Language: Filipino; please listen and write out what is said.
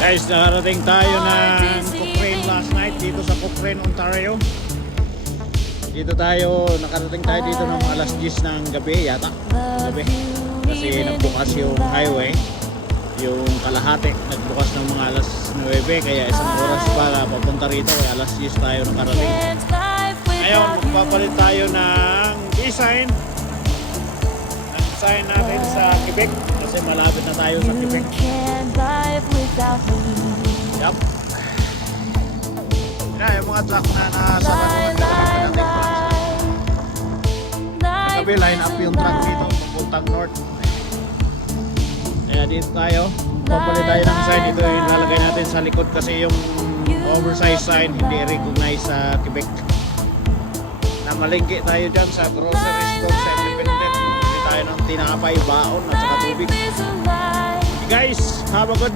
Guys, nakarating tayo ng Cochrane last night dito sa Cochrane, Ontario. Dito tayo, nakarating tayo dito ng alas 10 ng gabi yata. Gabi. Kasi nagbukas yung highway. Yung kalahati, nagbukas ng mga alas 9. Kaya isang oras para papunta rito. Kaya alas 10 tayo nakarating. Ngayon, magpapalit tayo ng design. Ng sign natin sa Quebec. Kasi malapit na tayo sa Quebec. Yup. Yan, yung mga truck na nasa natin Nakabi, line up yung truck dito papuntang north. Kaya dito tayo, papalit tayo ng sign. Ito yung lalagay natin sa likod kasi yung oversized sign hindi recognize sa Quebec. Namalingki tayo dyan sa grocery store sa Independent. Hindi tayo ng tinapay, baon at saka tubig. Guys, have a good